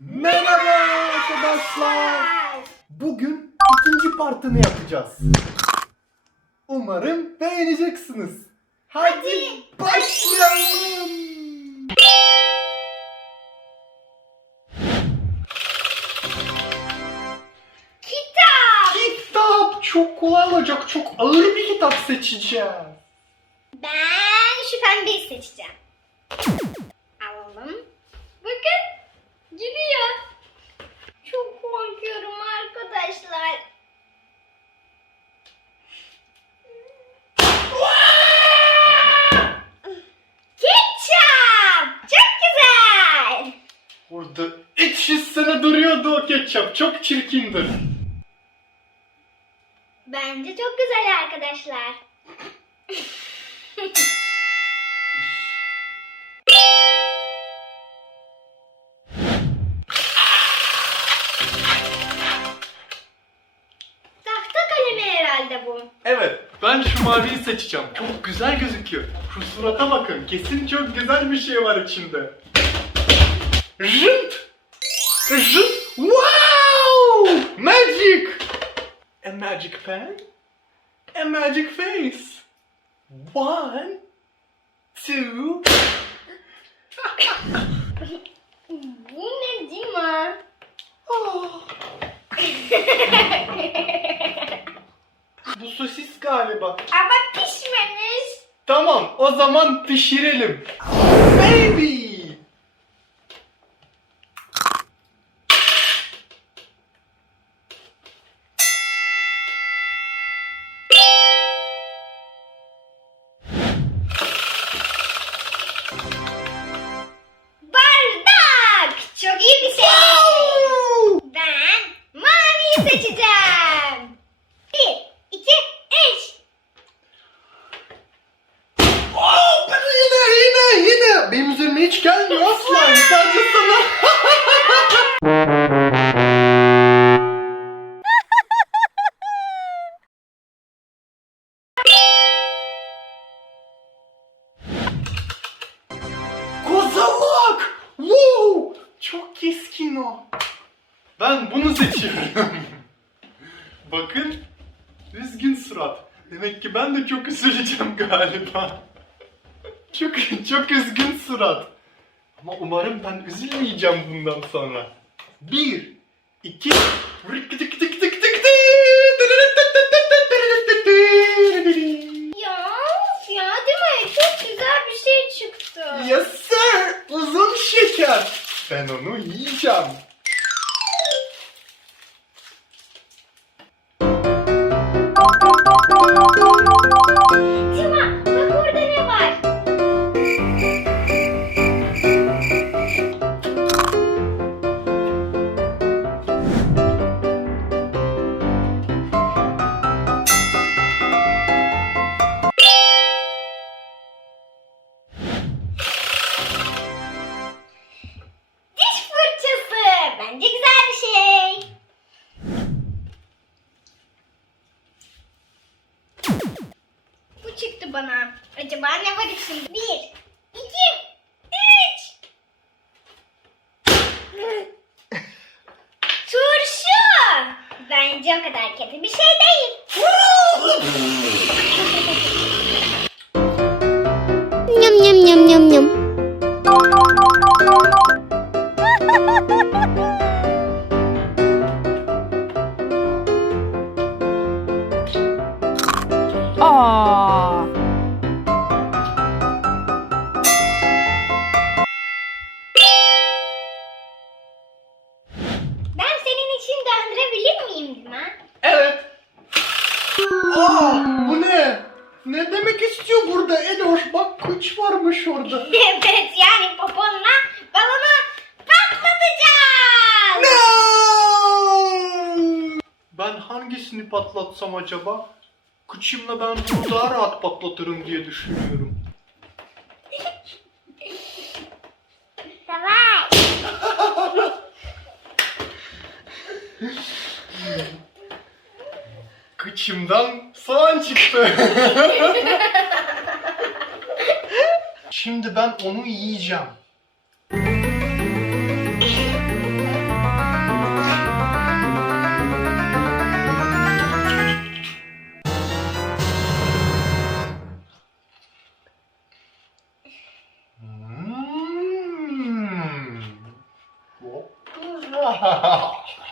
Merhaba arkadaşlar. Bugün ikinci partını yapacağız. Umarım beğeneceksiniz. Hadi, başlayalım. Kitap. Kitap çok kolay olacak. Çok ağır bir kitap seçeceğim. Ben şu pembeyi seçeceğim. Alalım. Bakın. Gidiyor. Çok korkuyorum arkadaşlar. Ketçap. Çok güzel. 300 sene duruyordu o ketçap. Çok çirkindir. Bence çok güzel arkadaşlar. Herhalde bu. Evet, ben şu maviyi seçeceğim. Çok güzel gözüküyor. Şu surata bakın. Kesin çok güzel bir şey var içinde. Jınt! Jınt! Wow! Magic! A magic pen? A magic face? One, two... Bu ne Dima? Oh. Sosis galiba. Ama pişmemiş. Tamam, o zaman pişirelim. Baby! Yine. Benim üzerime hiç gelmiyor asla. Sadece sana. Kozalak! Wow! Çok keskin o. Ben bunu seçiyorum. Bakın. Üzgün surat. Demek ki ben de çok üzüleceğim galiba. Çok çok üzgün surat. Ama umarım ben üzülmeyeceğim bundan sonra. Bir, iki, tık tık tık tık tık. Ya, of ya değil mi? Çok güzel bir şey çıktı. Yes sir, uzun şeker. Ben onu yiyeceğim. Bu çıktı bana. Acaba ne var içinde? Bir, iki, üç. Turşu. Bence o kadar kötü bir şey değil. Aa, bu ne? Ne demek istiyor burada Edoş? Bak kuş varmış orada. Evet yani poponla balonu patlatacağız. No! Ben hangisini patlatsam acaba? Kıçımla ben bunu daha rahat patlatırım diye düşünüyorum. Kışımdan soğan çıktı. Şimdi ben onu yiyeceğim. Hmm. Çok güzel.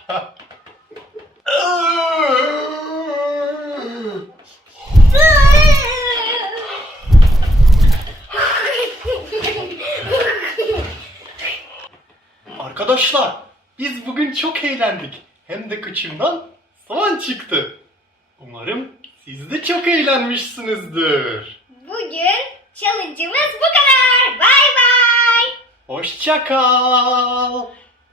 Arkadaşlar biz bugün çok eğlendik. Hem de kıçımdan soğan çıktı. Umarım siz de çok eğlenmişsinizdir. Bugün challenge'ımız bu kadar. Bay bay. Hoşça kal.